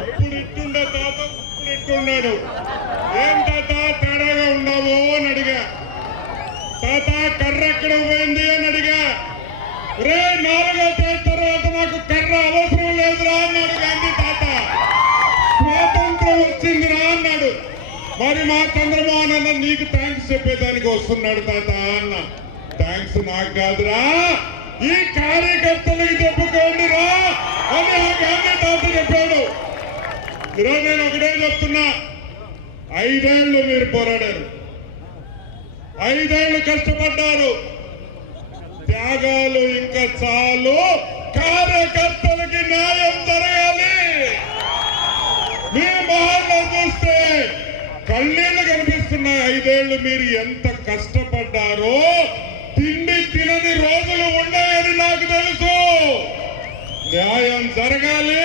ఎప్పుడు ఇట్టుండే తాత ఇప్పుడు ఇట్టున్నాడు. ఏం తాత తేడాగా ఉన్నావు అని అడిగా. తాత కర్ర ఎక్కడ పోయింది అని అడిగా. రే 4వ తేదీ తర్వాత నాకు కర్ర అవసరం లేదురా అన్నాడు గాంధీ తాత. స్వాతంత్రం వచ్చిందిరా అన్నాడు. మరి మా చంద్రమోహన్ అన్న నీకు థ్యాంక్స్ చెప్పేదానికి వస్తున్నాడు తాత అన్న. థ్యాంక్స్ నాకు కాదురా, ఈ కార్యకర్తలకు చెప్పుకోండి రా అని ఆ గాంధీ తాత చెప్పాడు. ఈరోజు నేను ఒకటే చెప్తున్నా, 5 ఏళ్ళు మీరు పోరాడారు, 5 ఏళ్ళు కష్టపడ్డారు. త్యాగాలు ఇంకా చాలు, కార్యకర్తలకి న్యాయం జరగాలి. మీ మొహాల్లో చూస్తే కన్నీళ్లు కనిపిస్తున్నాయి. 5 ఏళ్ళు మీరు ఎంత కష్టపడ్డారో, తిండి తినని రోజులు ఉన్నాయని నాకు తెలుసు. న్యాయం జరగాలి,